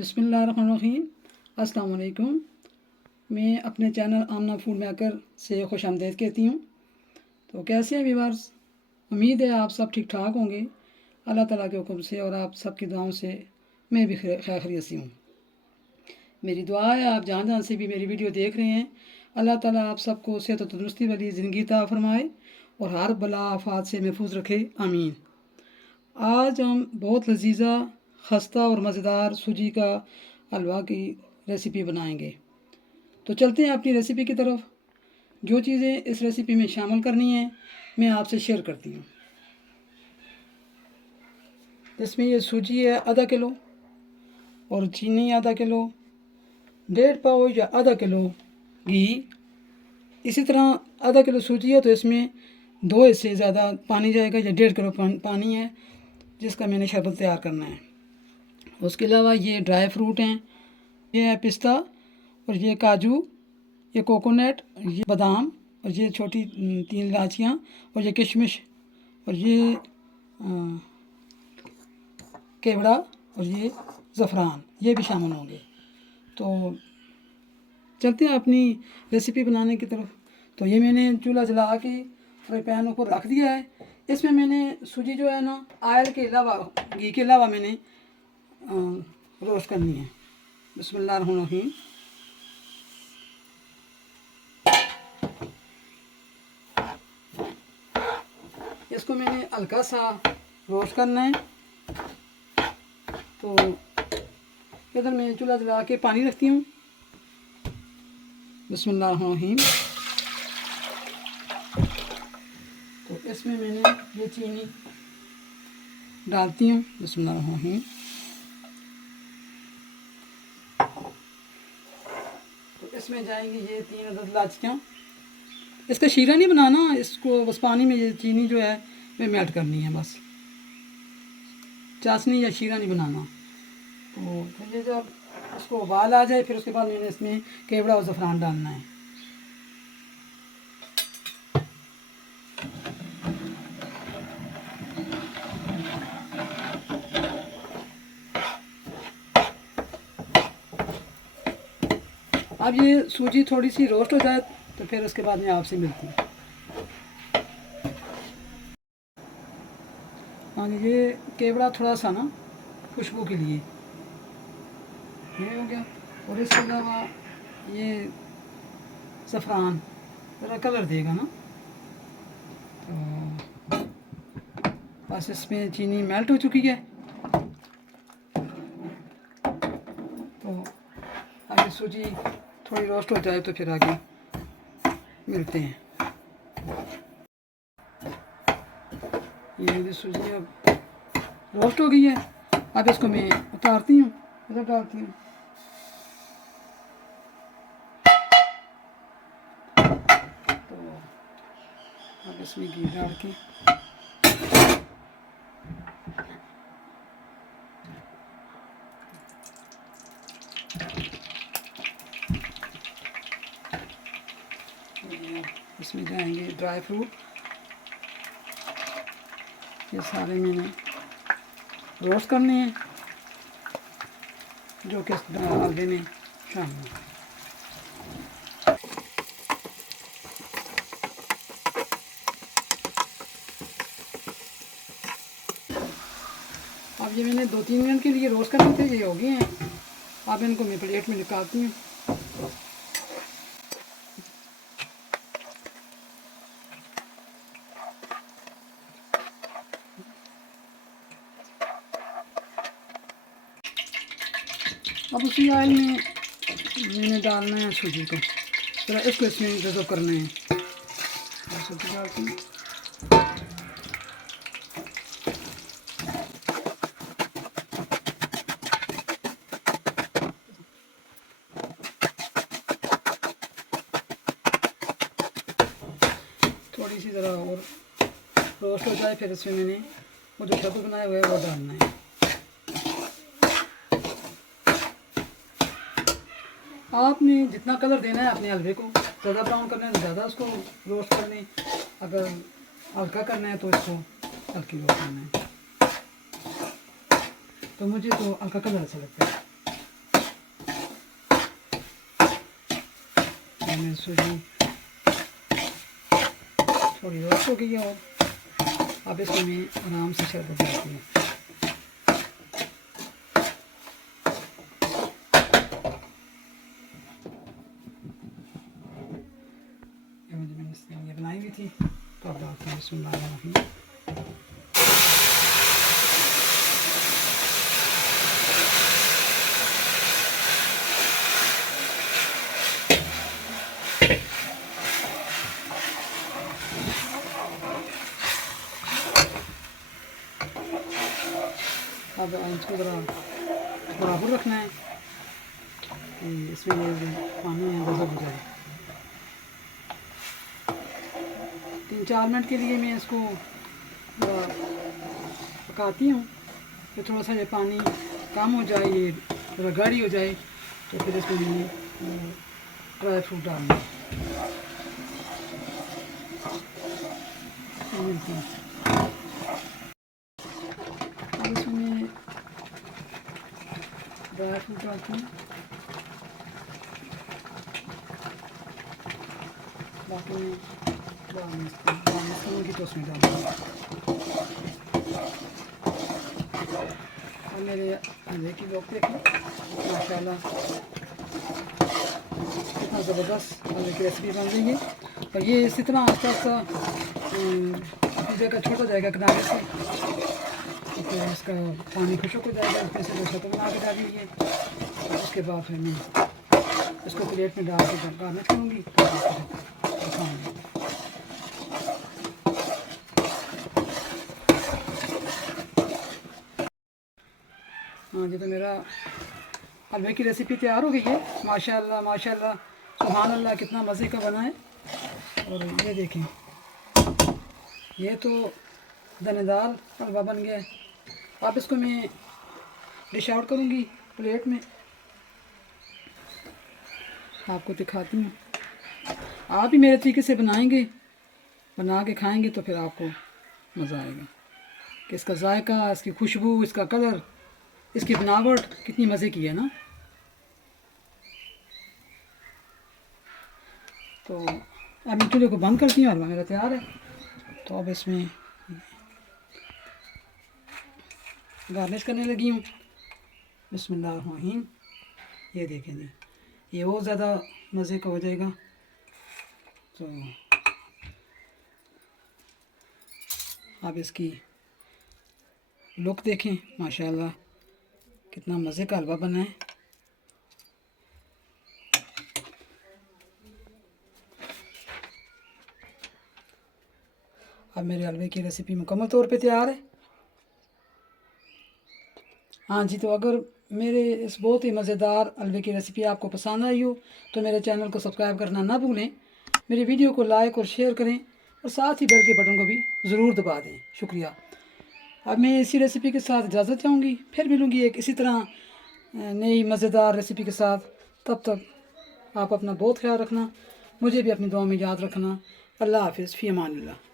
बिस्मिल्लाहिर्रहमानिर्रहीम। अस्सलाम वालेकुम। मैं अपने चैनल आमना फूड मेकर से खुश आमदीद कहती हूँ। तो कैसे हैं व्यूअर्स, उम्मीद है आप सब ठीक ठाक होंगे। अल्लाह ताला के हुक्म से और आप सबकी दुआओं से मैं भी खैर खैरियत से हूँ। मेरी दुआ है आप जहाँ जहाँ से भी मेरी वीडियो देख रहे हैं, अल्लाह ताला आप सबको सेहत और तंदुरुस्ती वाली ज़िंदगी अता फरमाए और हर बला आफात से महफूज रखे, आमीन। आज हम बहुत लजीजा, खस्ता और मज़ेदार सूजी का हलवा की रेसिपी बनाएंगे। तो चलते हैं अपनी रेसिपी की तरफ। जो चीज़ें इस रेसिपी में शामिल करनी है मैं आपसे शेयर करती हूँ। इसमें ये सूजी है आधा किलो और चीनी आधा किलो, 1.5 पाव या आधा किलो घी। इसी तरह आधा किलो सूजी है तो इसमें 2 हिस्से ज़्यादा पानी जाएगा या 1.5 किलो पानी है जिसका मैंने शरबत तैयार करना है। उसके अलावा ये ड्राई फ्रूट हैं, ये है पिस्ता और ये काजू, ये कोकोनट, ये बादाम और ये छोटी 3 इलायचियाँ और ये किशमिश और ये केवड़ा और ये ज़फ़रान, ये भी शामिल होंगे। तो चलते हैं अपनी रेसिपी बनाने की तरफ। तो ये मैंने चूल्हा जला के फ्राई पैन ऊपर रख दिया है। इसमें मैंने सूजी जो है ना, ऑयल के अलावा, घी के अलावा मैंने रोस्ट करनी है। बिस्मिल्लाहिर्रहमानिर्रहीम। इसको मैंने हल्का सा रोस्ट करना है। तो इधर मैं चूल्हा जला के पानी रखती हूँ। बिस्मिल्लाहिर्रहमानिर्रहीम। तो इसमें मैंने ये चीनी डालती हूँ। बिस्मिल्लाहिर्रहमानिर्रहीम। तो इसमें जाएंगी ये 3 अदद इलायचियाँ। इसका शीरा नहीं बनाना, इसको बस पानी में ये चीनी जो है वे मेल्ट करनी है, बस चाशनी या शीरा नहीं बनाना। तो फिर ये जब उसको उबाल आ जाए फिर उसके बाद मैंने इसमें केवड़ा और ज़फ़रान डालना है। अब ये सूजी थोड़ी सी रोस्ट हो जाए तो फिर उसके बाद मैं आपसे मिलती हूँ। हाँ जी, ये केवड़ा थोड़ा सा ना खुशबू के लिए ये हो गया और इसके अलावा ये ज़फ़रान ज़रा कलर देगा ना। तो बस इसमें चीनी मेल्ट हो चुकी है। तो आगे सूजी थोड़ी रोस्ट हो जाए तो फिर आगे मिलते हैं। ये मेरी सूजी अब रोस्ट हो गई है। अब इसको मैं उतारती हूँ, इधर डालती हूँ। तो अब इसमें घी डाल के इसमें जाएंगे ड्राई फ्रूट। ये सारे मैंने रोस्ट करने हैं जो कि हलवे में शामिल है। अब ये मैंने 2-3 मिनट के लिए रोस्ट करने थे, ये हो गए हैं। अब इनको मैं प्लेट में निकालती हूँ। अब उसी ऑयल में मैंने डालना है सूजी को, थोड़ा इसको इसमें डिज़ोव करना है। सूजी डालती हूँ। थोड़ी सी ज़रा और रोस्ट हो जाए फिर इसमें मैंने वो जो शरबत बनाया हुआ है वो डालना है। आपने जितना कलर देना है अपने हलवे को, ज़्यादा ब्राउन करना है तो ज़्यादा उसको रोस्ट करना है, अगर हल्का करना है तो इसको हल्की रोस्ट करना है। तो मुझे तो हल्का कलर अच्छा लगता है। में सूजी थोड़ी रोस्ट हो गई है और अब इसमें मैं आराम से शरबत डालती हूँ। मैंने ये बनाई हुई थी तो अब डालती हूँ बिस्मिल्लाहिर्रहमानिर्रहीम। अब इसको बराबर रखना है, इसमें ये पानी है गज़ब हो जाए। 3-4 मिनट के लिए मैं इसको पकाती हूँ। फिर थोड़ा सा ये पानी कम हो जाए, ये थोड़ा गाढ़ी हो जाए, तो फिर इसमें मैंने ड्राई फ्रूट डालना मिलती है। अब इसमें ड्राई फ्रूट डालती हूँ, बाकी मैं बारिश करूँगी तो उसमें डालूँगी। और मेरे अंडे की लोग देखें माशाल्लाह कितना ज़बरदस्त अंडे की रेसिपी बन रही है। और ये इसी तरह आस्ता आस्ता जगह छोटा जाएगा किनारे से, तो फिर इसका पानी खुशक हो जाएगा, उसमें से शक्कर बना के डालिए। और उसके बाद फिर मैं इसको प्लेट में डाल के गार्निश करूँगी तो दिखाऊँगी। हाँ जी, तो मेरा हलवे की रेसिपी तैयार हो गई है। माशाल्लाह माशाल्लाह सुभान अल्लाह, कितना मज़े का बना है। और ये देखें, ये तो दानेदार हलवा बन गया है। अब इसको मैं डिश आउट करूँगी प्लेट में, आपको दिखाती हूँ। आप भी मेरे तरीके से बनाएंगे, बना के खाएंगे तो फिर आपको मज़ा आएगा कि इसका जायका, इसकी खुशबू, इसका कलर, इसकी बनावट कितनी मज़े की है ना। तो अब मैं चूल्हे को बंद करती हूँ, हलवा मेरा तैयार है। तो अब इसमें गार्निश करने लगी हूँ। बिस्मिल्लाहिर्रहमानिर्रहीम। ये देखें जी, ये और ज़्यादा मज़े का हो जाएगा। तो आप इसकी लुक देखें, माशाल्लाह कितना मज़े का हलवा बना है। अब मेरे हलवे की रेसिपी मुकम्मल तौर पे तैयार है। हाँ जी, तो अगर मेरे इस बहुत ही मज़ेदार हलवे की रेसिपी आपको पसंद आई हो तो मेरे चैनल को सब्सक्राइब करना ना भूलें, मेरी वीडियो को लाइक और शेयर करें और साथ ही बेल के बटन को भी ज़रूर दबा दें। शुक्रिया। अब मैं इसी रेसिपी के साथ इजाज़त चाहूँगी, फिर मिलूँगी एक इसी तरह नई मज़ेदार रेसिपी के साथ। तब तक आप अपना बहुत ख्याल रखना, मुझे भी अपनी दुआ में याद रखना। अल्लाह हाफ़िज़, फ़ी अमानिल्लाह।